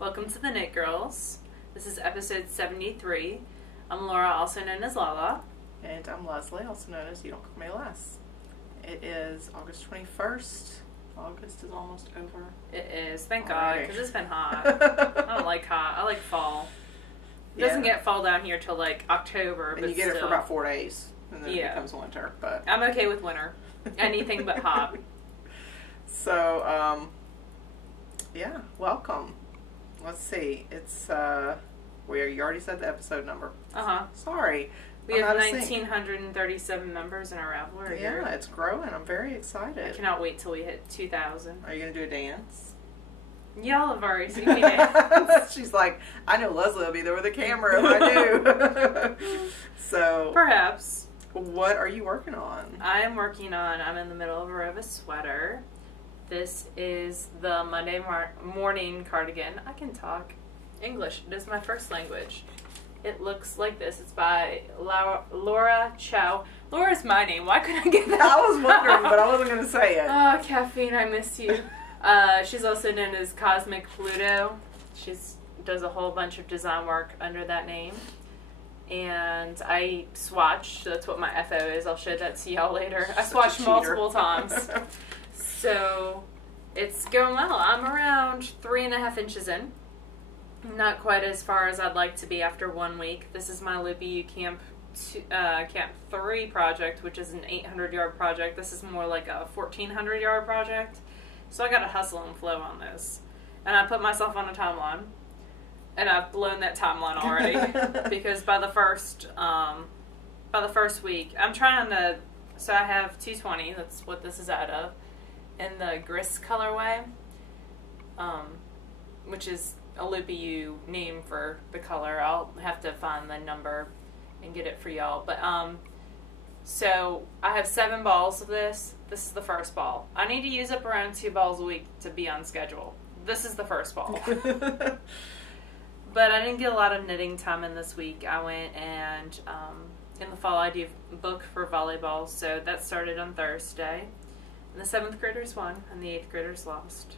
Welcome to the Knit Girls. This is episode 73. I'm Laura, also known as Lala. And I'm Leslie, also known as You Don't Call Me Les. It is August 21st. August is almost over. It is, thank God, because it's been hot. I don't like hot. I like fall. It doesn't get fall down here till like October. And but you get still. it for about 4 days, and then it becomes winter. But I'm okay with winter. Anything but hot. So, yeah, welcome. Let's see. It's, you already said the episode number. Uh-huh. Sorry. We have 1,937 members in our Ravelry. Yeah, it's growing. I'm very excited. I cannot wait till we hit 2,000. Are you going to do a dance? Y'all have already seen me dance. She's like, I know Leslie will be there with a camera if I do. So, perhaps. What are you working on? I'm in the middle of a row of a sweater. This is the Monday morning cardigan. I can talk English. It is my first language. It looks like this. It's by Laura Chow. Laura's my name. Why couldn't I get that? I was wondering, but I wasn't going to say it. Oh, Caffeine, I miss you. She's also known as Cosmic Pluto. She does a whole bunch of design work under that name. And I swatched. That's what my FO is. I'll show that to y'all later. I swatched multiple times. So it's going well. I'm around 3.5 inches in. Not quite as far as I'd like to be after 1 week. This is my Loopy U Camp 3 project, which is an 800-yard project. This is more like a 1,400-yard project. So I got to hustle and flow on this. And I put myself on a timeline. And I've blown that timeline already. Because by the first week, I'm trying to, so I have 220, that's what this is out of, in the Gris colorway, which is a Loopy U name for the color. I'll have to find the number and get it for y'all. But, so I have 7 balls of this. This is the first ball. I need to use up around 2 balls a week to be on schedule. This is the first ball. But I didn't get a lot of knitting time in this week. I went and, in the fall I do book for volleyball, so that started on Thursday. And the 7th graders won, and the 8th graders lost.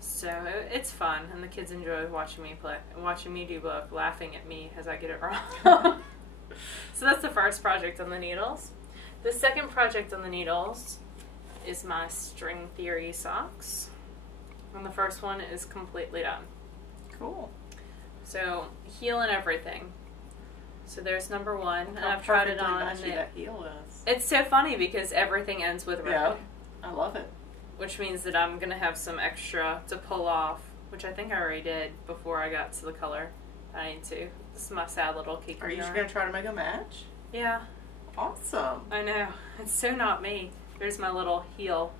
So it's fun, and the kids enjoy watching me do book, laughing at me as I get it wrong. So that's the first project on the needles. The second project on the needles is my string theory socks. And the first one is completely done. Cool. So, heel and everything. So there's number 1, and I've tried it on. That heel is. It's so funny because everything ends with red. Yeah, I love it. Which means that I'm going to have some extra to pull off, which I think I already did before I got to the color I need to. This is my sad little cake. Are you just going to try to make a match? Yeah. Awesome. I know. It's so not me. There's my little heel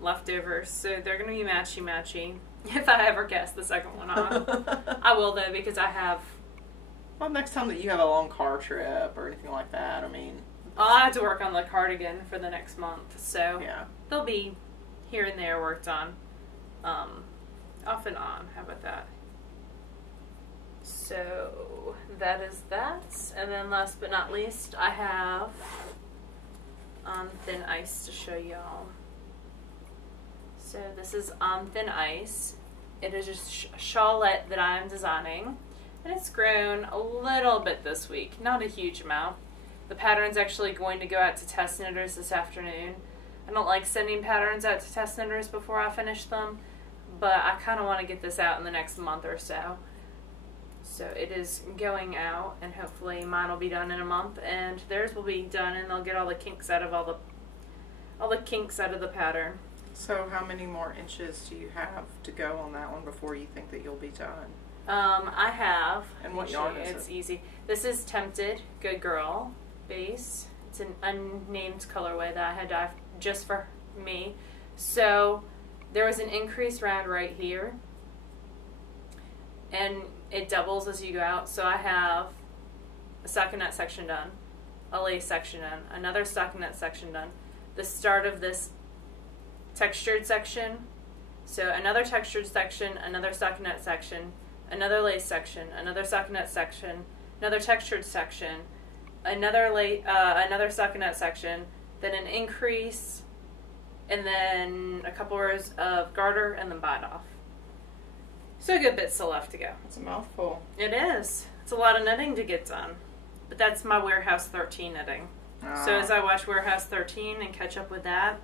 leftovers. So they're going to be matchy-matchy. If I ever guess the second one on. I will, though, because I have... Well, next time that you have a long car trip or anything like that, I mean... I'll have to work on the cardigan for the next month, so yeah. They'll be here and there worked on. Off and on. How about that? So, that is that. And then last but not least, I have on thin ice to show y'all. So this is on thin ice. It is just a shawlette that I'm designing. And it's grown a little bit this week. Not a huge amount. The pattern's actually going to go out to test knitters this afternoon. I don't like sending patterns out to test knitters before I finish them. But I kind of want to get this out in the next month or so. So it is going out, and hopefully mine will be done in a month. And theirs will be done, and they'll get all the kinks out of all the kinks out of the pattern. So how many more inches do you have to go on that one before you think that you'll be done? I have. And what yarn is it? It's easy. This is Tempted Good Girl base. It's an unnamed colorway that I had dyed just for me. So there was an increased round right here. And it doubles as you go out. So I have a stockinette section done, a lace section done, another stockinette section done, the start of this textured section, so another textured section, another stockinette section, another lace section, another stockinette section, another textured section, another stockinette section, then an increase, and then a couple rows of garter, and then bind off. So a good bit still left to go. It's a mouthful. It is. It's a lot of knitting to get done. But that's my Warehouse 13 knitting. So as I watch Warehouse 13 and catch up with that,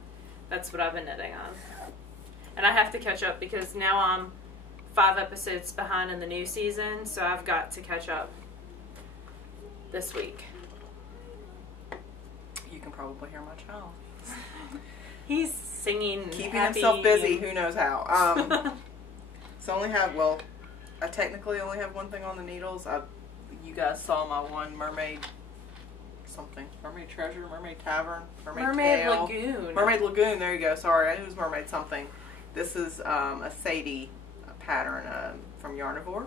that's what I've been knitting on. And I have to catch up because now I'm 5 episodes behind in the new season, so I've got to catch up this week. You can probably hear my child. He's singing, keeping happy. himself busy. Who knows how? So I only have, well, I technically only have one thing on the needles. You guys saw my one mermaid something. Mermaid Treasure, Mermaid Tavern, Mermaid Tale. Lagoon. Mermaid Lagoon, there you go. Sorry, I knew it was Mermaid something. This is a Sadie pattern from Yarnivore.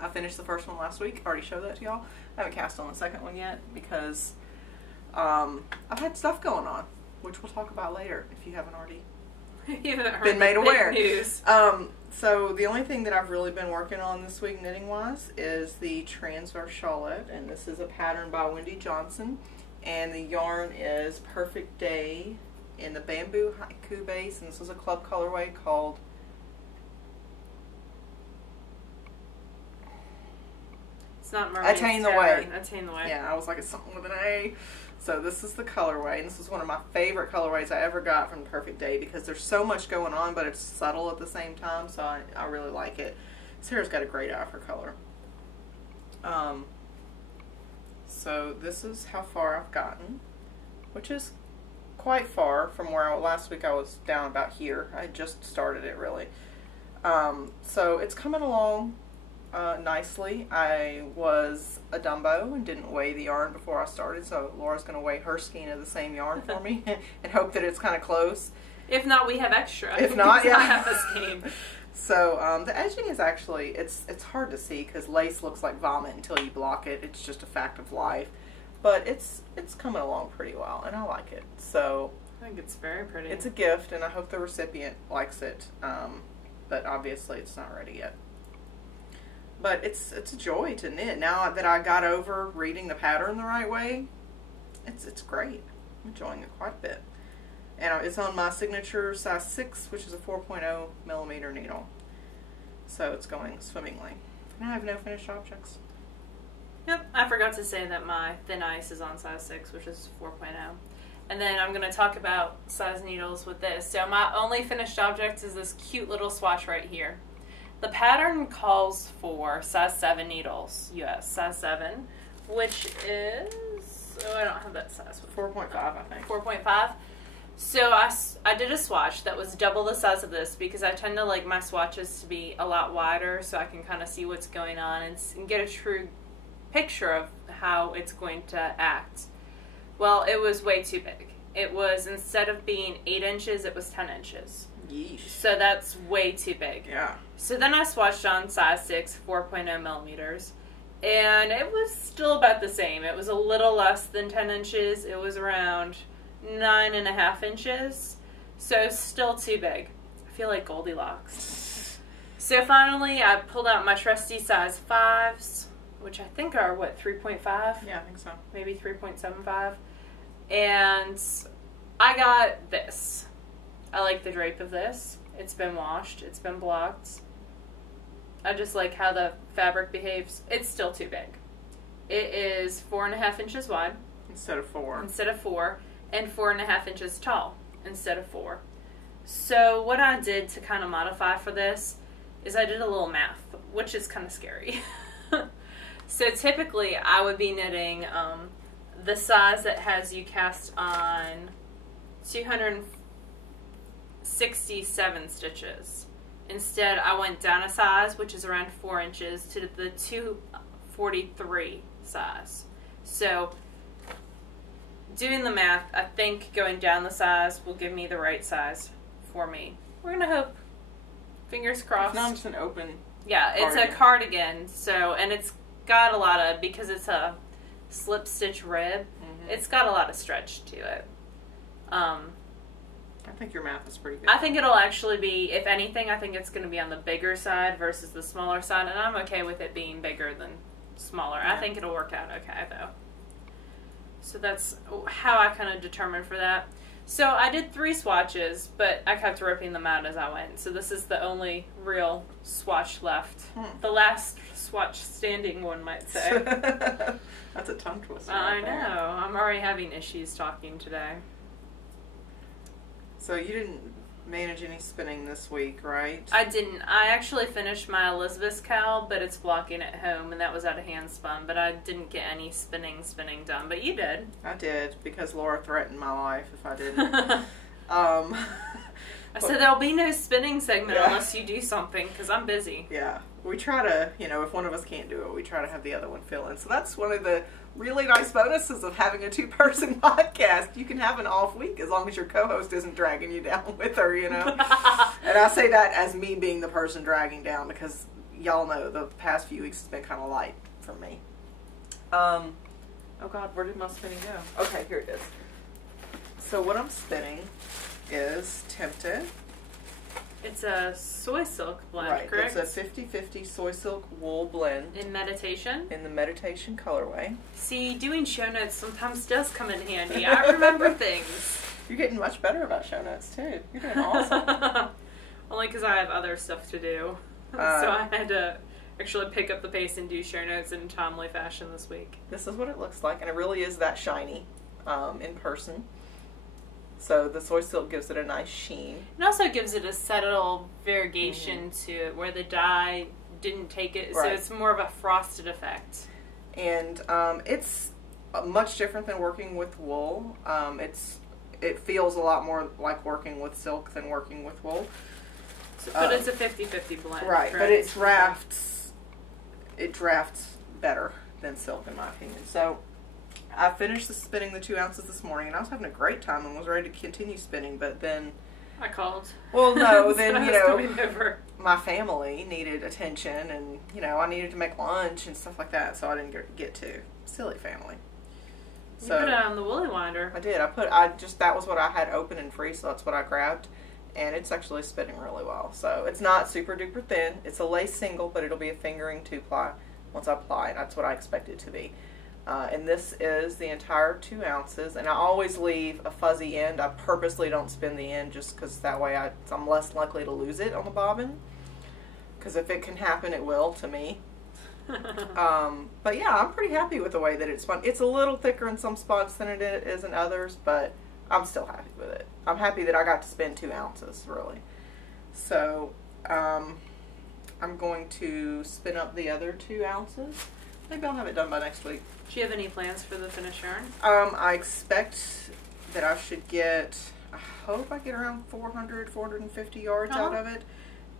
I finished the first one last week. Already showed that to y'all. I haven't cast on the second one yet because I've had stuff going on, which we'll talk about later if you haven't already been made aware. News. So the only thing that I've really been working on this week knitting-wise is the transverse shawlette, and this is a pattern by Wendy Johnson, and the yarn is Perfect Day in the bamboo haiku base, and this is a club colorway called It's not Mermaid's Attain the Tavern. Way. Attain the Way. Yeah, I was like, it's something with an A. So this is the colorway, and this is one of my favorite colorways I ever got from Perfect Day because there's so much going on, but it's subtle at the same time, so I really like it. Sarah's got a great eye for color. So this is how far I've gotten, which is quite far from where last week I was down about here. I just started it, really. So it's coming along nicely. I was a Dumbo and didn't weigh the yarn before I started, so Laura's going to weigh her skein of the same yarn for me and hope that it's kind of close. If not, we have extra. If not, yeah. I have a skein. So the edging is actually, it's hard to see because lace looks like vomit until you block it. It's just a fact of life. But it's coming along pretty well, and I like it. So I think it's very pretty. it's a gift, and I hope the recipient likes it. But obviously it's not ready yet. But it's a joy to knit. Now that I got over reading the pattern the right way, it's great. I'm enjoying it quite a bit. And it's on my signature size 6, which is a 4.0 millimeter needle. So it's going swimmingly. And I have no finished objects. Yep, I forgot to say that my thin ice is on size 6, which is 4.0. And then I'm going to talk about size needles with this. So my only finished object is this cute little swatch right here. The pattern calls for size 7 needles. Yes, size 7, which is, oh, I don't have that size. 4.5, I think. 4.5. So I did a swatch that was double the size of this because I tend to like my swatches to be a lot wider so I can kind of see what's going on and get a true picture of how it's going to act. Well, it was way too big. It was, instead of being 8 inches, it was 10 inches. Yeesh. So that's way too big. Yeah. So then I swatched on size 6, 4.0 millimeters. And it was still about the same. It was a little less than 10 inches. It was around 9.5 inches. So still too big. I feel like Goldilocks. So finally I pulled out my trusty size 5s, which I think are, what, 3.5? Yeah, I think so. Maybe 3.75. And I got this. I like the drape of this. It's been washed. It's been blocked. I just like how the fabric behaves. It's still too big. It is 4.5 inches wide. Instead of 4. Instead of 4. And 4.5 inches tall instead of 4. So what I did to kind of modify for this is I did a little math, which is kind of scary. So typically I would be knitting the size that has you cast on 267 stitches. Instead, I went down a size, which is around 4 inches, to the 243 size. So, doing the math, I think going down the size will give me the right size for me. We're going to hope. Fingers crossed. It's not just an open Yeah, it's a cardigan, so, and it's got a lot of, because it's a slip stitch rib, it's got a lot of stretch to it. I think your math is pretty good. I think it'll actually be, if anything, I think it's going to be on the bigger side versus the smaller side, and I'm okay with it being bigger than smaller. Yeah. I think it'll work out okay, though. So that's how I kind of determined for that. So I did 3 swatches, but I kept ripping them out as I went. So this is the only real swatch left. The last swatch standing, one might say. That's a tongue twister. I know. I'm already having issues talking today. So you didn't manage any spinning this week, right? I didn't. I actually finished my Elizabeth's cowl, but it's blocking at home, and that was out of hand spun. But I didn't get any spinning done. But you did. I did, because Laura threatened my life if I didn't. I said there'll be no spinning segment unless you do something, because I'm busy. Yeah. We try to, if one of us can't do it, we try to have the other one fill in. So that's one of the really nice bonuses of having a 2-person podcast. You can have an off week as long as your co-host isn't dragging you down with her, And I say that as me being the person dragging down, because y'all know the past few weeks has been kind of light for me. Oh God, where did my spinning go? Okay, here it is. So what I'm spinning is Tempted. It's a soy silk blend, Right, correct? it's a 50-50 soy silk wool blend. In meditation? In the meditation colorway. See, doing show notes sometimes does come in handy. I remember things. You're getting much better about show notes, too. You're doing awesome. Only because I have other stuff to do. So I had to actually pick up the pace and do show notes in timely fashion this week. This is what it looks like, and it really is that shiny in person. So the soy silk gives it a nice sheen. It also gives it a subtle variegation to it where the dye didn't take it, so it's more of a frosted effect. And it's much different than working with wool. It feels a lot more like working with silk than working with wool. But it's a 50-50 blend. Right, correct? but it drafts better than silk in my opinion. So I finished spinning the 2 ounces this morning, and I was having a great time and was ready to continue spinning, but then... I called. Well, no, so then, my family needed attention, and, I needed to make lunch and stuff like that, so I didn't get to. Silly family. You put it on the woolly winder. I did. That was what I had open and free, so that's what I grabbed, and it's actually spinning really well. So it's not super duper thin. It's a lace single, but it'll be a fingering 2-ply once I apply it. That's what I expect it to be. And this is the entire 2 ounces, and I always leave a fuzzy end. I purposely don't spin the end just because that way I'm less likely to lose it on the bobbin, because if it can happen, it will to me. But yeah, I'm pretty happy with the way that it's spun. It's a little thicker in some spots than it is in others, but I'm still happy with it. I'm happy that I got to spin 2 ounces, really. So I'm going to spin up the other 2 ounces. Maybe I'll have it done by next week. Do you have any plans for the finish yarn? I expect that I should get, I hope I get around 400, 450 yards out of it.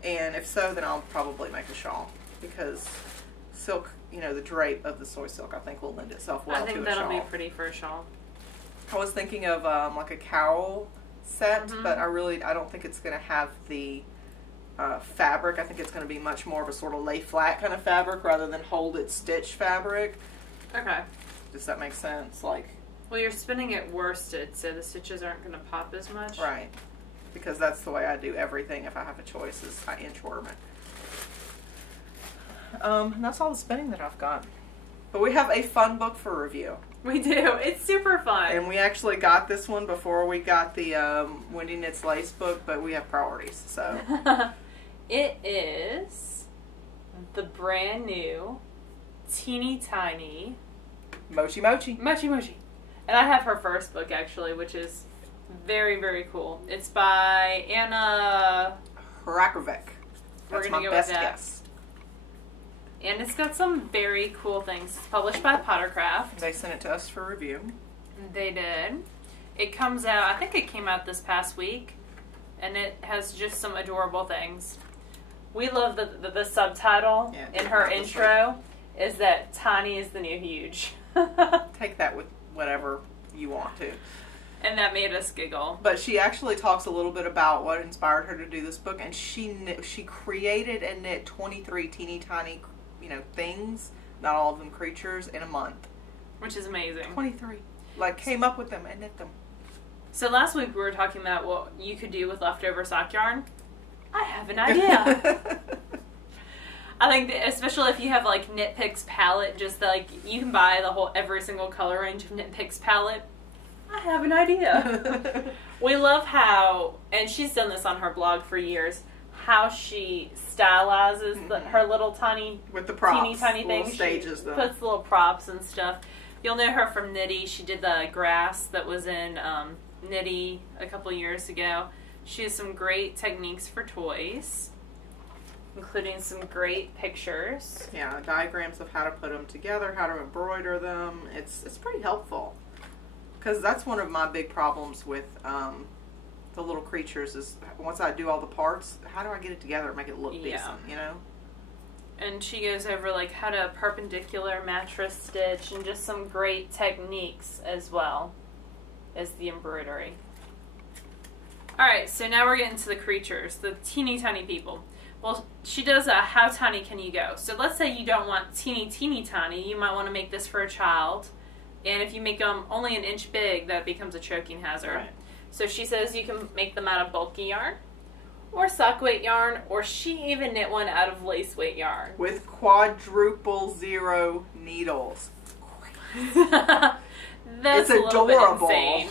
And if so, then I'll probably make a shawl, because silk, the drape of the soy silk, I think will lend itself well to a shawl. I think that'll be pretty for a shawl. I was thinking of like a cowl set, but I don't think it's going to have the fabric. I think it's going to be much more of a sort of lay flat kind of fabric rather than hold it stitch fabric. Okay. Does that make sense? Well, you're spinning it worsted, so the stitches aren't going to pop as much. Right. Because that's the way I do everything if I have a choice, is I inchworm it. And that's all the spinning that I've got. But we have a fun book for review. We do. It's super fun. And we actually got this one before we got the Wendy Knits Lace book, but we have priorities, so. It is the brand new, teeny tiny MochiMochi. MochiMochi. And I have her first book, actually, which is very, very cool. It's by Anna Hrakovic. That's my best guess. And it's got some very cool things. It's published by Pottercraft. They sent it to us for review. They did. It comes out, I think it came out this past week, and it has just some adorable things. We love the subtitle in her intro is that tiny is the new huge. Take that with whatever you want to. And that made us giggle. But she actually talks a little bit about what inspired her to do this book, and she created and knit 23 teeny tiny, things, not all of them creatures, in a month. Which is amazing. 23. Came up with them and knit them. So last week we were talking about what you could do with leftover sock yarn. I have an idea. I think that especially if you have Knit Picks palette, just you can buy every single color range of Knit Picks palette. I have an idea. We love how, and she's done this on her blog for years, how she stylizes her little tiny, with the props, teeny tiny little things. stages, She though. puts little props and stuff. You'll know her from Knitty. She did the grass that was in Knitty a couple years ago. She has some great techniques for toys, including some great pictures. Yeah, diagrams of how to put them together, how to embroider them. It's pretty helpful. Because that's one of my big problems with the little creatures is once I do all the parts, how do I get it together and make it look decent, you know? And she goes over like how to perpendicular mattress stitch and just some great techniques as well as the embroidery. Alright, so now we're getting to the creatures, the teeny tiny people. Well, she does a how tiny can you go. So let's say you don't want teeny tiny, you might want to make this for a child. And if you make them only an inch big, that becomes a choking hazard. Right. So she says you can make them out of bulky yarn, or sock weight yarn, or she even knit one out of lace weight yarn. With quadruple zero needles. That's it's a little adorable. bit insane.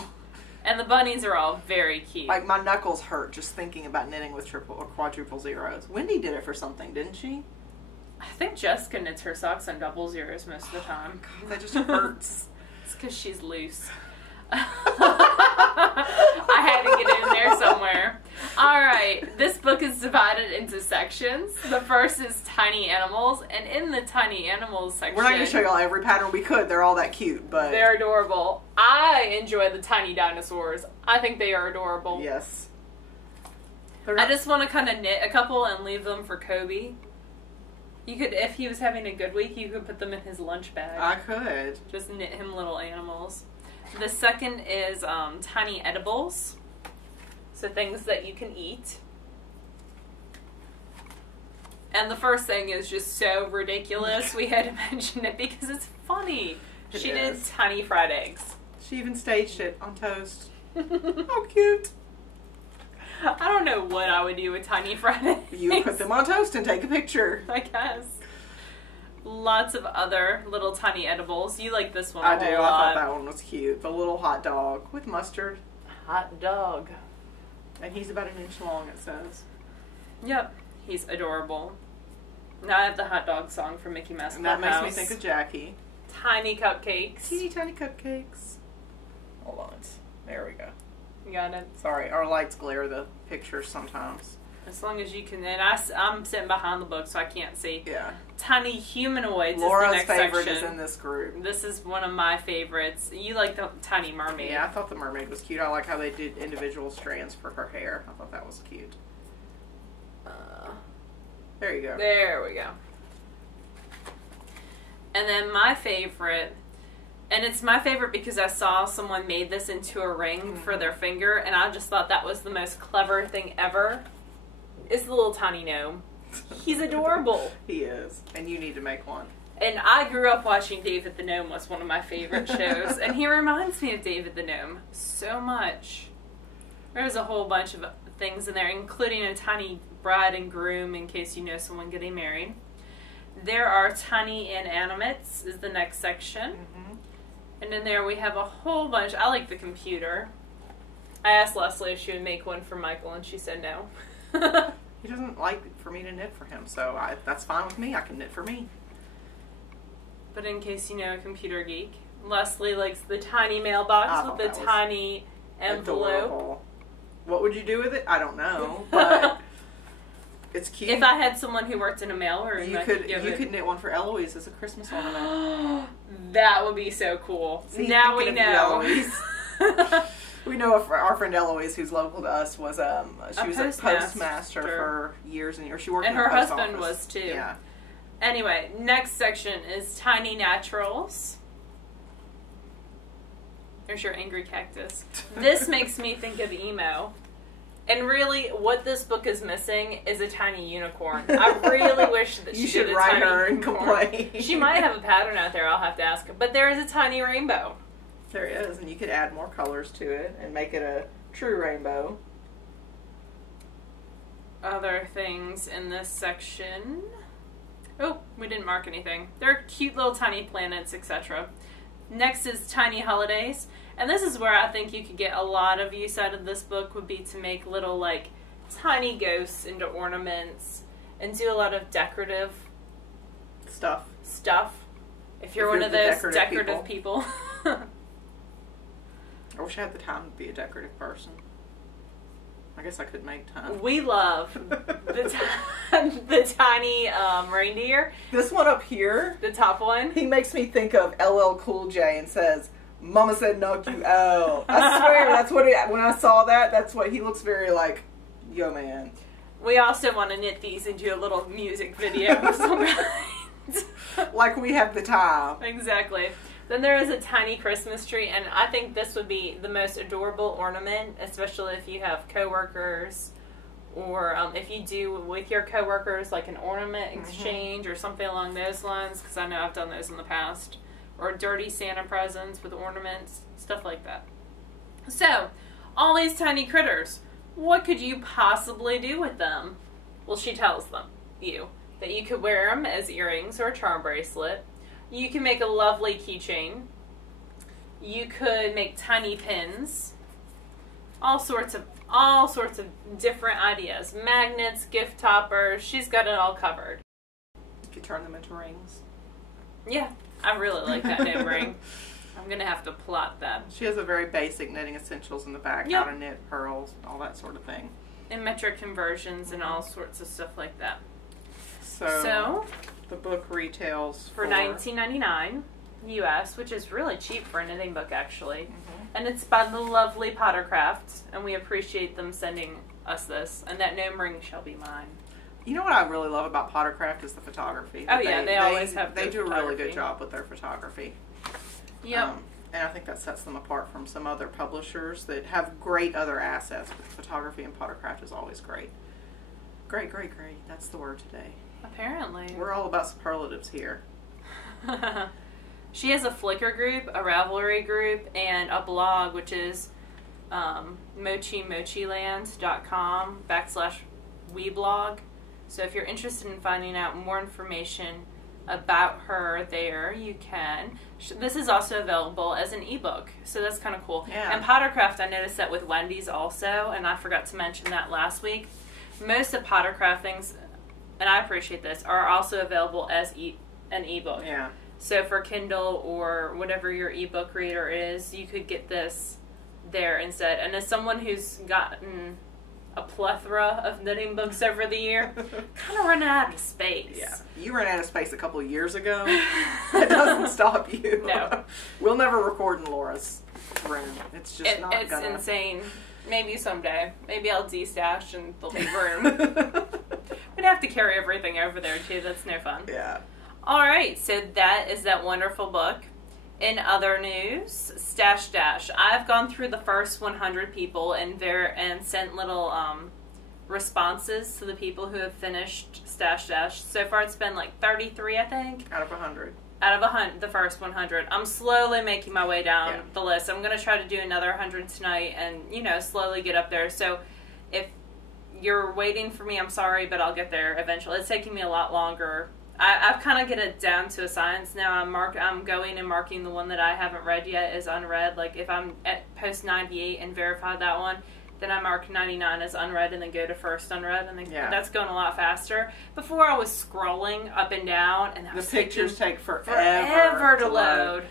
And the bunnies are all very cute. Like, my knuckles hurt just thinking about knitting with triple or quadruple zeros. Wendy did it for something, didn't she? I think Jessica knits her socks on double zeros most of the time. God, that just hurts. It's because she's loose. I had to get it in there somewhere. Alright, this book is divided into sections. The first is tiny animals, and in the tiny animals section... We're not going to show y'all every pattern we could. They're all that cute, but... They're adorable. I enjoy the tiny dinosaurs. I think they are adorable. Yes. I just want to kind of knit a couple and leave them for Kobe. You could, if he was having a good week, you could put them in his lunch bag. I could. Just knit him little animals. The second is tiny edibles. So things that you can eat. And the first thing is just so ridiculous, we had to mention it because it's funny. She did tiny fried eggs. She even staged it on toast. How cute. I don't know what I would do with tiny fried eggs. You put them on toast and take a picture. I guess. Lots of other little tiny edibles. You like this one I a do. whole I lot. thought that one was cute. The little hot dog with mustard. Hot dog. And he's about an inch long, it says. Yep. He's adorable. Now I have the hot dog song from Mickey Mouse And that makes Clubhouse. me think of Jackie. Tiny cupcakes. Teeny tiny cupcakes. Hold on. There we go. You got it. Sorry, our lights glare the pictures sometimes. As long as you can. And I'm sitting behind the book, so I can't see. Yeah. Tiny humanoids Laura's is the next favorite section. is in this group. This is one of my favorites. You like the tiny mermaid. Yeah, I thought the mermaid was cute. I like how they did individual strands for her hair. I thought that was cute. There you go. There we go. And then my favorite, and it's my favorite because I saw someone made this into a ring for their finger, and I just thought that was the most clever thing ever, is the little tiny gnome. He's adorable. He is. And you need to make one. And I grew up watching David the Gnome, was one of my favorite shows, and he reminds me of David the Gnome so much. There's a whole bunch of things in there, including a tiny bride and groom in case you know someone getting married. There are tiny inanimates is the next section. Mm-hmm. And in there we have a whole bunch. I like the computer. I asked Leslie if she would make one for Michael, and she said no. He doesn't like for me to knit for him, so that's fine with me. I can knit for me. But in case you know a computer geek, Leslie likes the tiny mailbox with the tiny envelope. Adorable. What would you do with it? I don't know, but it's cute. If I had someone who worked in a mail room, you could knit one for Eloise as a Christmas ornament. That would be so cool. See, now we know. We know our friend Eloise, who's local to us, was she was a postmaster for years and years. She worked in the post office. And her husband was too. Yeah. Anyway, next section is tiny naturals. There's your angry cactus. This makes me think of emo. And really, what this book is missing is a tiny unicorn. I really wish that you she should did a write tiny her and unicorn. complain. She might have a pattern out there. I'll have to ask her. But there is a tiny rainbow. There is, and you could add more colors to it and make it a true rainbow. Other things in this section. Oh, we didn't mark anything. They're cute little tiny planets, etc. Next is tiny holidays. And this is where I think you could get a lot of use out of this book would be to make little, like, tiny ghosts into ornaments and do a lot of decorative stuff. If you're one of those decorative people. I wish I had the time to be a decorative person. I guess I could make time. We love the tiny reindeer. This one up here, the top one, he makes me think of LL Cool J and says, "Mama said knock you out." I swear, that's what when I saw that, that's what he looks very like. Yo, man. We also want to knit these and do a little music video of some kind. Like we have the time. Exactly. Then there is a tiny Christmas tree, and I think this would be the most adorable ornament, especially if you have coworkers, or if you do with your coworkers like an ornament exchange or something along those lines, because I know I've done those in the past, or dirty Santa presents with ornaments, stuff like that. So, all these tiny critters, what could you possibly do with them? Well, she tells you that you could wear them as earrings or a charm bracelet. You can make a lovely keychain. You could make tiny pins. All sorts of different ideas. Magnets, gift toppers. She's got it all covered. You could turn them into rings. Yeah, I really like that knit ring. I'm gonna have to plot that. She has a very basic knitting essentials in the back. Yep. How to knit, pearls, all that sort of thing. And metric conversions and all sorts of stuff like that. So the book retails for $19.99 US, which is really cheap for a knitting book, actually. And it's by the lovely Pottercraft, and we appreciate them sending us this. And that gnome ring shall be mine. You know what I really love about Pottercraft is the photography. Oh yeah, they always have. They do a really good job with their photography. Yep. And I think that sets them apart from some other publishers that have great other assets, but photography and Pottercraft is always great. Great. That's the word today. Apparently. We're all about superlatives here. She has a Flickr group, a Ravelry group, and a blog, which is MochiMochiland.com/weblog. So if you're interested in finding out more information about her there, you can. This is also available as an ebook, so that's kind of cool. Yeah. And Pottercraft, I noticed that with Wendy's also, and I forgot to mention that last week. Most of Pottercraft things, and I appreciate this, are also available as an ebook. Yeah. So for Kindle or whatever your ebook reader is, you could get this there instead. And as someone who's gotten a plethora of knitting books over the year, kind of running out of space. Yeah. You ran out of space a couple of years ago. That doesn't stop you. No. We'll never record in Laura's room. It's just not It's gonna. insane. Maybe someday. Maybe I'll de-stash and there'll be room. We'd have to carry everything over there too. That's no fun. Yeah. Alright, so that is that wonderful book. In other news, Stash Dash. I've gone through the first 100 people and sent little responses to the people who have finished Stash Dash. So far it's been like 33, I think. Out of 100. Out of the first 100. I'm slowly making my way down the list. I'm going to try to do another 100 tonight and, slowly get up there. So if you're waiting for me, I'm sorry, but I'll get there eventually. It's taking me a lot longer. I've kind of get it down to a science now. I'm going and marking the one that I haven't read yet as unread. Like if I'm at post 98 and verify that one, then I mark 99 as unread and then go to first unread, and then that's going a lot faster. Before I was scrolling up and down, and the pictures take forever to load.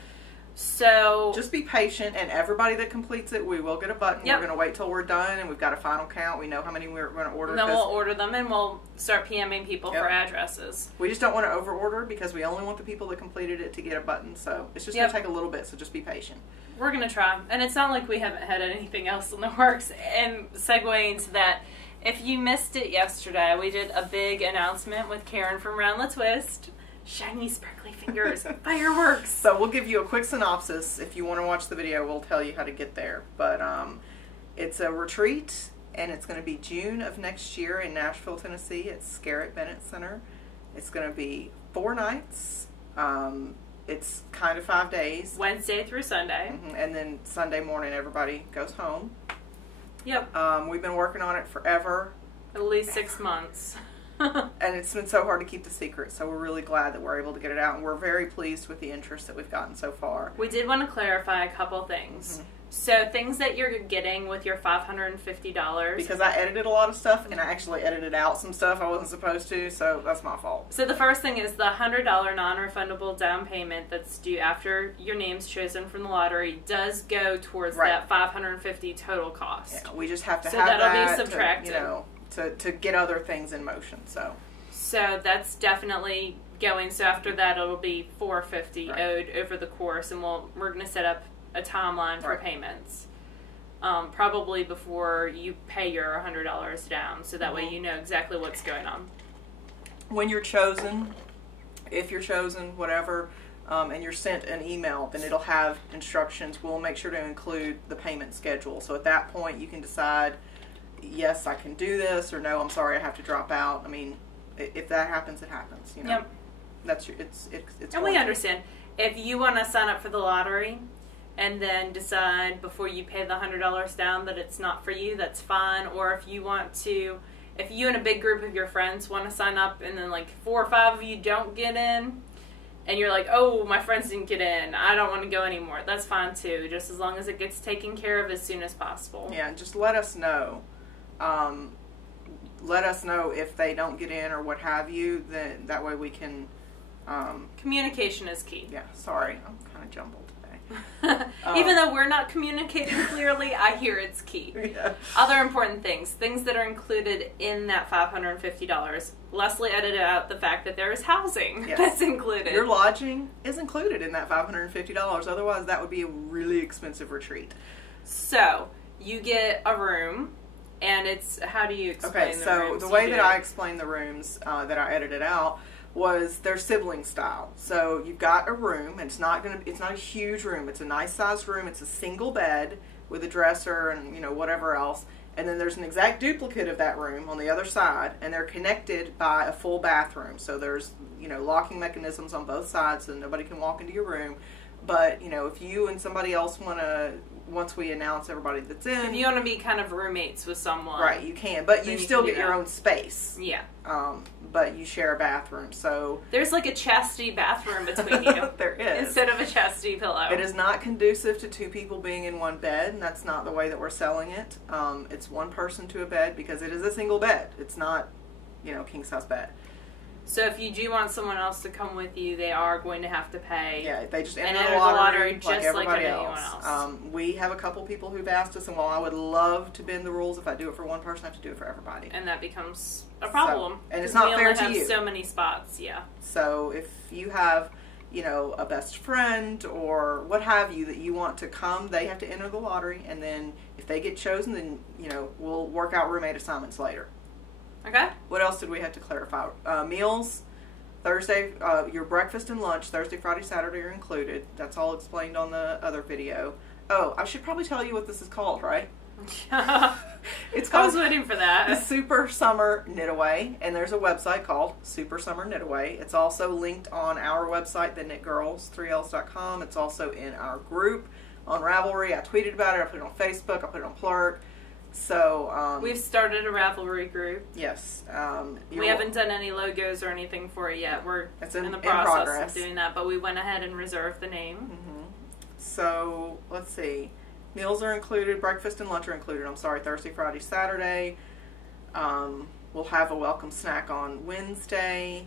So just be patient, and everybody that completes it, we will get a button. We're going to wait till we're done, and we've got a final count. We know how many we're going to order. And then we'll order them, and we'll start PMing people for addresses. We just don't want to over-order because we only want the people that completed it to get a button. So it's just going to take a little bit. So just be patient. We're going to try, and it's not like we haven't had anything else in the works. And segueing into that, if you missed it yesterday, we did a big announcement with Karen from Round the Twist. Shiny, sparkly fingers, fireworks. So we'll give you a quick synopsis. If you want to watch the video, we'll tell you how to get there. But it's a retreat, and it's going to be June of next year in Nashville, Tennessee at Scarrett Bennett Center. It's going to be 4 nights. It's kind of 5 days. Wednesday through Sunday. And then Sunday morning, everybody goes home. Yep. We've been working on it forever. At least 6 months. And it's been so hard to keep the secret, so we're really glad that we're able to get it out, and we're very pleased with the interest that we've gotten so far. We did want to clarify a couple things. Mm-hmm. So things that you're getting with your $550. Because I edited a lot of stuff, and I actually edited out some stuff I wasn't supposed to, so that's my fault. So the first thing is the $100 non-refundable down payment that's due after your name's chosen from the lottery does go towards that $550 total cost. Yeah, we just have to so have that'll that be subtracted. To get other things in motion, so. So that's definitely going. So after that, it'll be $450 owed over the course, and we're going to set up a timeline for payments. Probably before you pay your $100 down, so that way you know exactly what's going on. When you're chosen, if you're chosen, whatever, and you're sent an email, then it'll have instructions. We'll make sure to include the payment schedule. So at that point, you can decide, yes, I can do this, or no, I'm sorry, I have to drop out. I mean, if that happens, it happens. You know, that's it's. And we understand if you want to sign up for the lottery and then decide before you pay the $100 down that it's not for you, that's fine. Or if you want to, if you and a big group of your friends want to sign up and then like 4 or 5 of you don't get in, and you're like, oh, my friends didn't get in, I don't want to go anymore, that's fine too, just as long as it gets taken care of as soon as possible. Yeah, just let us know. Let us know if they don't get in or what have you, then that way we can... Communication is key. Yeah, sorry, I'm kind of jumbled today. Even though we're not communicating clearly, I hear it's key. Yeah. Other important things that are included in that $550. Leslie edited out the fact that there is housing that's included. Your lodging is included in that $550. Otherwise, that would be a really expensive retreat. So, you get a room, and it's, how do you explain the rooms? So the way that I explained the rooms that I edited out was they're sibling style. So you've got a room, and it's not a huge room. It's a nice sized room. It's a single bed with a dresser and whatever else. And then there's an exact duplicate of that room on the other side, and they're connected by a full bathroom. So there's locking mechanisms on both sides, so nobody can walk into your room. But if you and somebody else want to, once we announce everybody that's in, if you want to be kind of roommates with someone, right, you can. But you still get your own space. Yeah. But you share a bathroom, so there's like a chastity bathroom between you. There is, instead of a chastity pillow. It is not conducive to 2 people being in one bed, and that's not the way that we're selling it. It's 1 person to a bed because it is a single bed. It's not, king size bed. So if you do want someone else to come with you, they are going to have to pay. Yeah, they just enter the lottery just like everybody anyone else. We have a couple people who've asked us, and while I would love to bend the rules, if I do it for 1 person, I have to do it for everybody. And that becomes a problem. And it's not fair to you. We only have so many spots, So if you have, a best friend or what have you that you want to come, they have to enter the lottery, and then if they get chosen, then, we'll work out roommate assignments later. Okay. What else did we have to clarify? Meals, Thursday, your breakfast and lunch, Thursday, Friday, Saturday are included. That's all explained on the other video. Oh, I should probably tell you what this is called, right? It's called, I was waiting for that. The Super Summer Knitaway, and there's a website called Super Summer Knitaway. It's also linked on our website, TheKnitGirlls, 3ls.com. It's also in our group on Ravelry. I tweeted about it. I put it on Facebook. I put it on Plurk. So we've started a Ravelry group. Yes. We haven't done any logos or anything for it yet. We're in the process of doing that, but we went ahead and reserved the name. Mm-hmm. So let's see. Meals are included. Breakfast and lunch are included. I'm sorry, Thursday, Friday, Saturday. We'll have a welcome snack on Wednesday.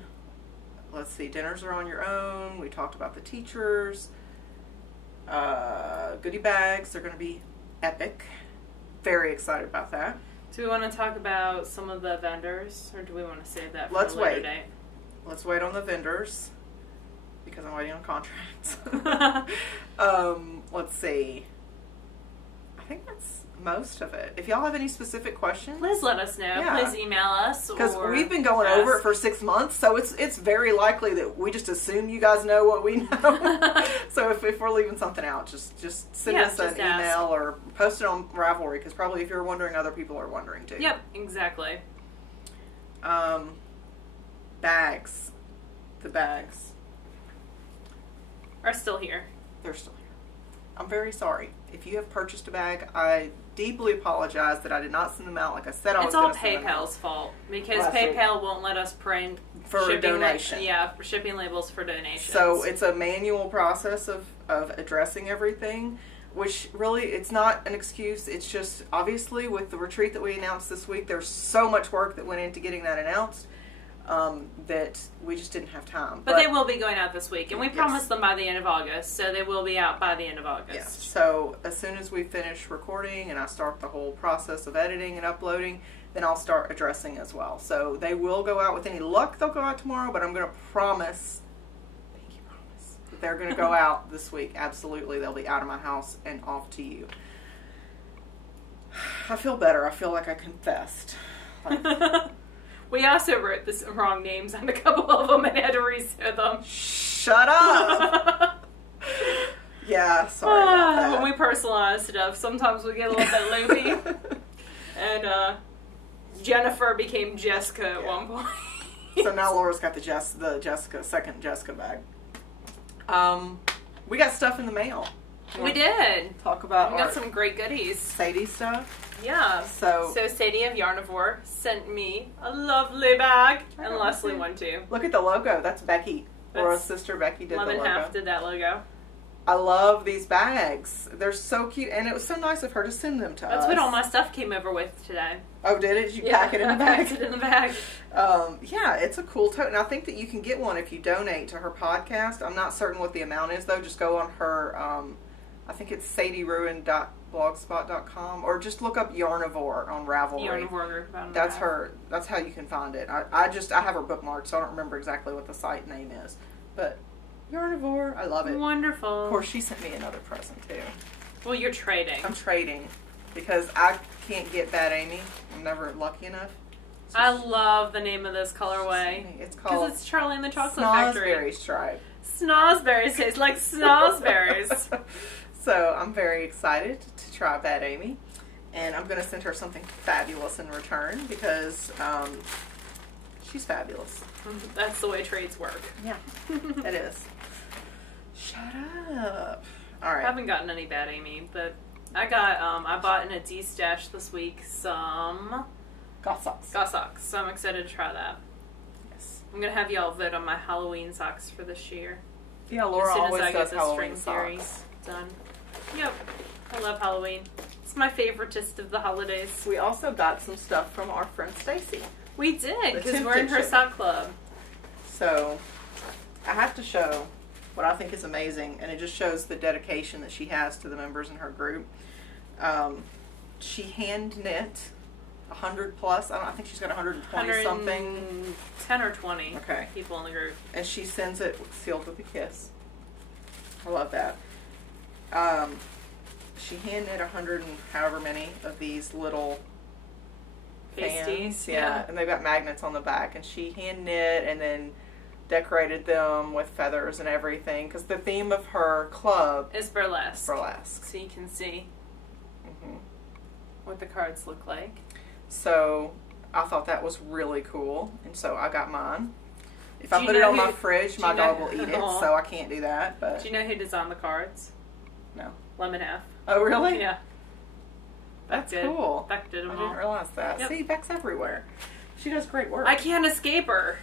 Let's see. Dinners are on your own. We talked about the teachers. Goodie bags. They're going to be epic. Very excited about that. Do we want to talk about some of the vendors, or do we want to save that for Let's a later wait. date? Let's wait on the vendors because I'm waiting on contracts. Let's see. I think that's most of it. If y'all have any specific questions, please let us know. Yeah. Please email us. Because we've been going over it for 6 months, so it's very likely that we just assume you guys know what we know. So if we're leaving something out, just send us an email or post it on Ravelry, because probably if you're wondering, other people are wondering too. Yep, exactly. Bags. The bags are still here. They're still here. I'm very sorry. If you have purchased a bag, I deeply apologize that I did not send them out like I said I was going to send them out. It's all PayPal's fault because PayPal won't let us print for a donation. For shipping labels for donations. So it's a manual process of addressing everything, which really, it's not an excuse. It's just, obviously, with the retreat that we announced this week, there's so much work that went into getting that announced that we just didn't have time. But they will be going out this week, and we promised them by the end of August, so they will be out by the end of August. Yes. So as soon as we finish recording and I start the whole process of editing and uploading, then I'll start addressing as well. So they will go out. With any luck, they'll go out tomorrow, but I'm going to promise, that they're going to go out this week. Absolutely. They'll be out of my house and off to you. I feel better. I feel like I confessed. We also wrote the wrong names on a couple of them and had to reset them. Shut up! Yeah, sorry about that. When we personalize stuff, sometimes we get a little bit loopy. And Jennifer became Jessica at one point. So now Laura's got the second Jessica bag. We got stuff in the mail. We did. Talk about we got some great goodies. Sadie stuff. Yeah. So Sadie of Yarnivore sent me a lovely bag, and Leslie one too. Look at the logo. That's Becky. Laura's sister Becky did the logo. Lemon Half did that logo. I love these bags. They're so cute, and it was so nice of her to send them to us. That's what all my stuff came over with today. Oh, did it? Did you pack it in the bag? I packed it in the bag. Yeah, it's a cool tote, and I think that you can get one if you donate to her podcast. I'm not certain what the amount is, though. Just go on her, I think it's sadieruin.blogspot.com, or just look up Yarnivore on Ravelry. Yarnivore. That's her. That's how you can find it. I have her bookmarked, so I don't remember exactly what the site name is, but Yarnivore, I love it. Wonderful. Of course, she sent me another present too. Well, you're trading. I'm trading because I can't get Bad Amy. I'm never lucky enough. So I love the name of this colorway. It's called because it's Charlie and the Chocolate Factory. Snozzberry Stripe. Snozzberries taste like snozzberries. So I'm very excited to try Bad Amy, and I'm going to send her something fabulous in return because she's fabulous. That's the way trades work. Yeah, it is. Shut up. All right. I haven't gotten any Bad Amy, but I bought in a D-stash this week some goth socks. Goth socks, so I'm excited to try that. Yes. I'm going to have y'all vote on my Halloween socks for this year. Yeah, Laura always does Halloween string socks. Theory done. Yep. I love Halloween. It's my favoritist of the holidays. We also got some stuff from our friend Stacy. We did, because we're in her sock club. So, I have to show what I think is amazing, and it just shows the dedication that she has to the members in her group. She hand knit 100 plus. I think she's got 120 something. 10 or 20 okay. people in the group. And she sends it sealed with a kiss. I love that. She hand knit 100 and however many of these little pasties. Yeah, and they've got magnets on the back. And she hand knit and then decorated them with feathers and everything. Because the theme of her club is burlesque. Burlesque. So you can see what the cards look like. So I thought that was really cool. And so I got mine. If I put it on my fridge, my dog will eat it. So I can't do that. But do you know who designed the cards? No. Lemon Half. Oh, really? Yeah. That's cool. Beck did them all. I didn't realize that. Yep. See, Beck's everywhere. She does great work. I can't escape her.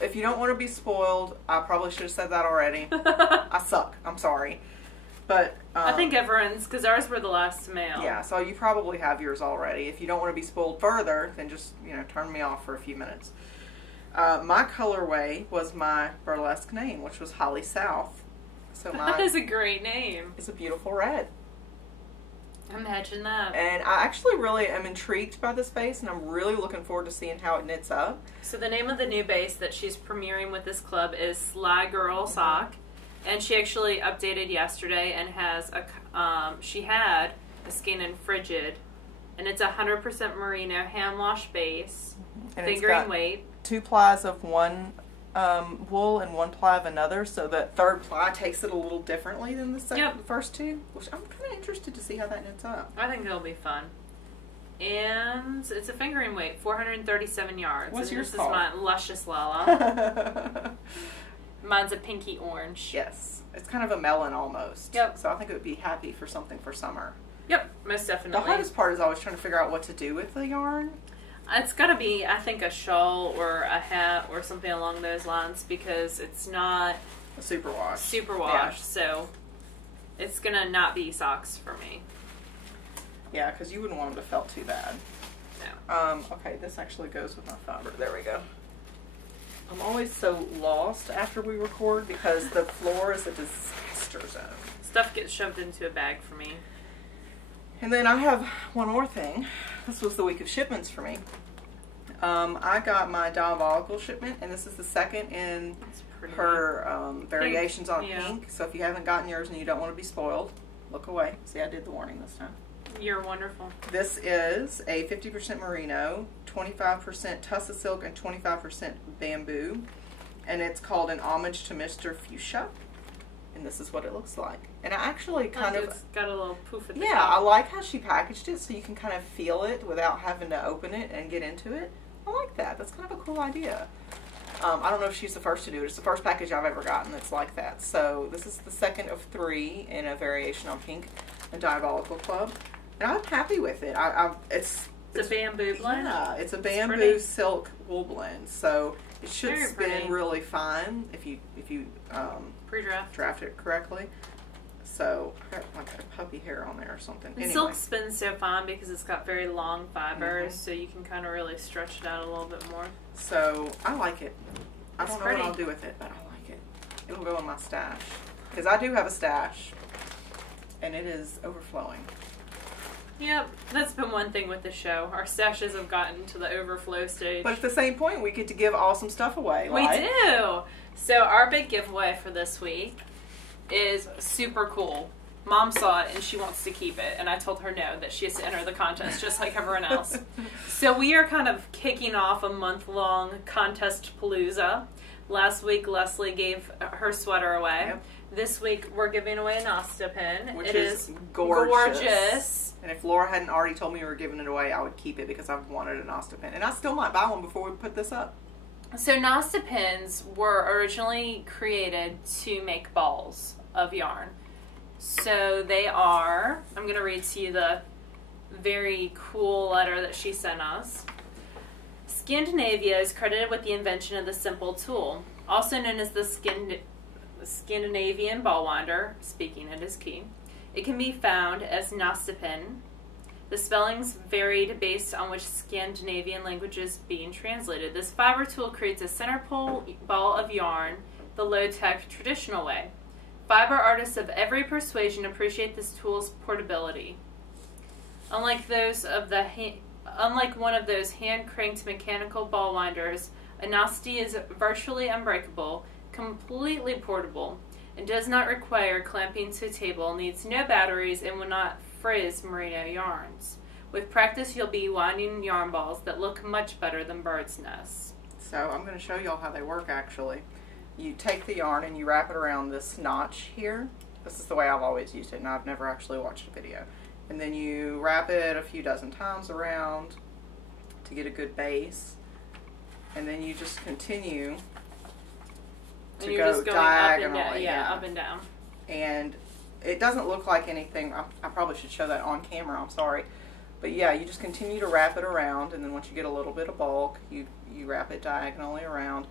If you don't want to be spoiled, I probably should have said that already. I suck. I'm sorry. But I think everyone's, because ours were the last to mail. Yeah, so you probably have yours already. If you don't want to be spoiled further, then just, turn me off for a few minutes. My colorway was my burlesque name, which was Holly South. So that is a great name. It's a beautiful red. Imagine that. And I actually really am intrigued by this base, and I'm really looking forward to seeing how it knits up. So the name of the new base that she's premiering with this club is Sly Girl Sock. And she actually updated yesterday and has she had a Skin and Frigid. And it's 100% merino hand wash base, and fingering weight. 2 plies of one wool and 1 ply of another, so that third ply takes it a little differently than the first two, which I'm kind of interested to see how that knits up. I think it'll be fun. And it's a fingering weight, 437 yards. What's yours this called? Is my Luscious Lala. Mine's a pinky orange. Yes. It's kind of a melon almost. Yep. So I think it would be happy for something for summer. Yep, most definitely. The hardest part is always trying to figure out what to do with the yarn. It's got to be, I think, a shawl or a hat or something along those lines because it's not a superwash. Superwash, yeah. So it's going to not be socks for me. Yeah, because you wouldn't want them to felt too bad. No. Okay, this actually goes with my fiber. There we go. I'm always so lost after we record because the floor is a disaster zone. Stuff gets shoved into a bag for me. And then I have one more thing. This was the week of shipments for me. I got my Diabolical shipment, and this is the second in her variations on pink. So if you haven't gotten yours and you don't want to be spoiled, look away. See, I did the warning this time. You're wonderful. This is a 50% merino, 25% tussa silk, and 25% bamboo. And it's called an homage to Mr. Fuchsia. And this is what it looks like. And I actually kind of... It's got a little poof at the top. I like how she packaged it so you can kind of feel it without having to open it and get into it. I like that. That's kind of a cool idea. I don't know if she's the first to do it. It's the first package I've ever gotten that's like that. So this is the second of 3 in a variation on pink, a Diabolical Club. And I'm happy with it. It's a bamboo blend? Yeah, it's a bamboo silk wool blend. So it should spin really fine if you pre-draft draft it correctly. So I got like a puppy hair on there or something. Anyway. Silk spins so fine because it's got very long fibers, so you can kind of really stretch it out a little bit more. So I like it. I don't know what I'll do with it, but I like it. It'll go in my stash because I do have a stash, and it is overflowing. Yep, that's been one thing with the show. Our stashes have gotten to the overflow stage. But at the same point, we get to give awesome stuff away. We do! So our big giveaway for this week is super cool. Mom saw it and she wants to keep it. And I told her no, that she has to enter the contest just like everyone else. So we are kind of kicking off a month-long contest palooza. Last week, Leslie gave her sweater away. Yep. This week, we're giving away a Nasta pin. Which is gorgeous. And if Laura hadn't already told me we were giving it away, I would keep it because I've wanted a Nasta pin. And I still might buy one before we put this up. So Nasta pins were originally created to make balls of yarn. So they are, I'm going to read to you the very cool letter that she sent us. Scandinavia is credited with the invention of the simple tool, also known as the Scandinavian ball winder, speaking it is key. It can be found as Nastapin. The spellings varied based on which Scandinavian language is being translated. This fiber tool creates a center pole ball of yarn the low-tech traditional way. Fiber artists of every persuasion appreciate this tool's portability. Unlike one of those hand-cranked mechanical ball winders, a Nasti is virtually unbreakable, completely portable, and does not require clamping to a table, needs no batteries, and will not frizz merino yarns. With practice, you'll be winding yarn balls that look much better than birds' nests. So I'm going to show y'all how they work, actually. You take the yarn and you wrap it around this notch here. This is the way I've always used it, and I've never actually watched a video. And then you wrap it a few dozen times around to get a good base. And then you just continue to go diagonally. Up and down. And it doesn't look like anything. I probably should show that on camera, I'm sorry. But yeah, you just continue to wrap it around, and then once you get a little bit of bulk, you wrap it diagonally around.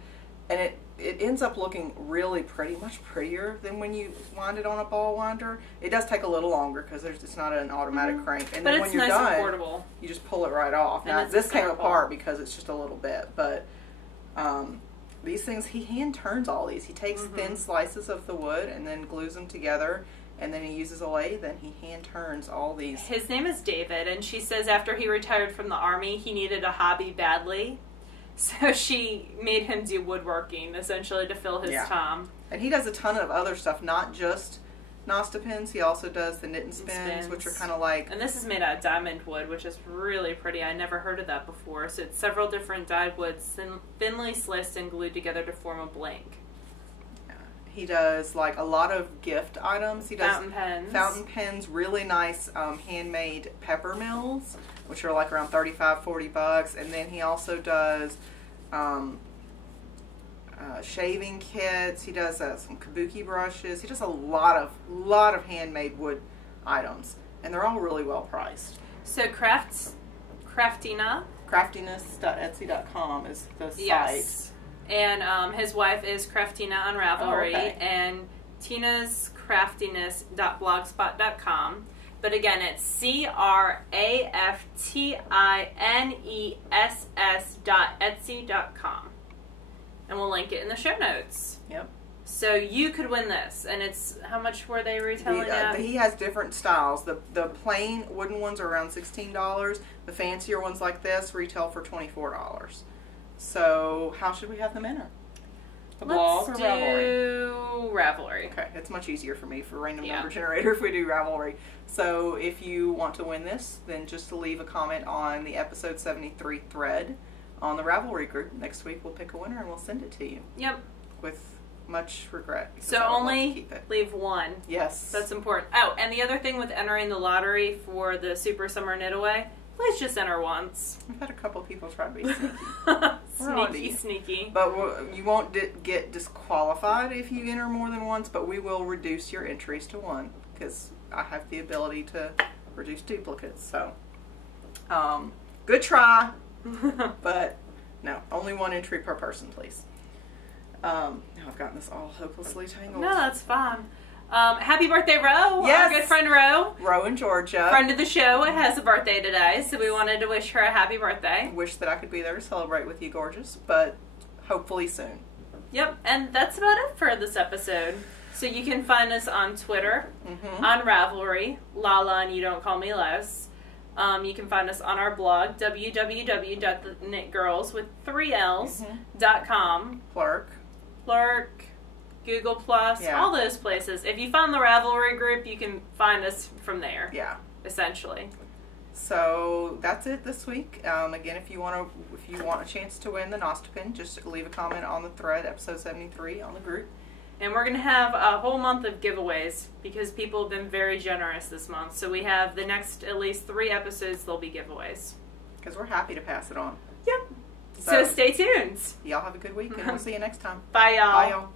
And it ends up looking really pretty, much prettier than when you wind it on a ball winder. It does take a little longer because it's not an automatic crank. And then when you're done, and portable. You just pull it right off. Now this came apart because it's just a little bit, but these things, he hand turns all these. He takes thin slices of the wood and then glues them together, and then he uses a lathe and he hand turns all these. His name is David, and she says after he retired from the Army, he needed a hobby badly. So she made him do woodworking, essentially, to fill his time. And he does a ton of other stuff, not just Nasta pins. He also does the knit and spins, which are kind of like... And this is made out of diamond wood, which is really pretty. I never heard of that before. So it's several different dyed woods thinly sliced and glued together to form a blank. Yeah. He does like a lot of gift items. He does fountain pens, really nice handmade pepper mills, which are like around $35-$40. And then he also does shaving kits. He does some kabuki brushes. He does a lot of handmade wood items. And they're all really well priced. So craftiness.etsy.com is the site. Yes. And his wife is Craftina on Ravelry. Oh, okay. And Tina's craftiness.blogspot.com. But again, it's craftiness.etsy.com. And we'll link it in the show notes. Yep. So you could win this. And it's, how much were they retailing at? He has different styles. The plain wooden ones are around $16. The fancier ones like this retail for $24. So how should we have them enter? The blog or Ravelry? Do Ravelry. Okay, it's much easier for me for random number generator if we do Ravelry. So if you want to win this, then just leave a comment on the episode 73 thread on the Ravelry group. Next week we'll pick a winner and we'll send it to you. Yep. With much regret. So only leave one. Yes. That's important. Oh, and the other thing with entering the lottery for the Super Summer Knit Away, please just enter once. We've had a couple people try to be sneaky. Sneaky. But you won't get disqualified if you enter more than once, but we will reduce your entries to one because I have the ability to reduce duplicates. So, good try, but no, only one entry per person, please. Now I've gotten this all hopelessly tangled. No, that's fine. Happy birthday, Ro. Yes. Our good friend Ro. Ro in Georgia. Friend of the show, has a birthday today, so we wanted to wish her a happy birthday. Wish that I could be there to celebrate with you, gorgeous, but hopefully soon. Yep, and that's about it for this episode. So you can find us on Twitter, on Ravelry, Lala and You Don't Call Me Les. You can find us on our blog, www.TheKnitGirlls with 3 L's.com. Plurk, Google Plus, all those places. If you find the Ravelry group, you can find us from there. Yeah, essentially. So that's it this week. Again, if you want a chance to win the Nostipin, just leave a comment on the thread, episode 73 on the group. And we're going to have a whole month of giveaways because people have been very generous this month. So we have the next at least 3 episodes, there'll be giveaways. Because we're happy to pass it on. Yep. So stay tuned. Y'all have a good week, and we'll see you next time. Bye, y'all. Bye, y'all.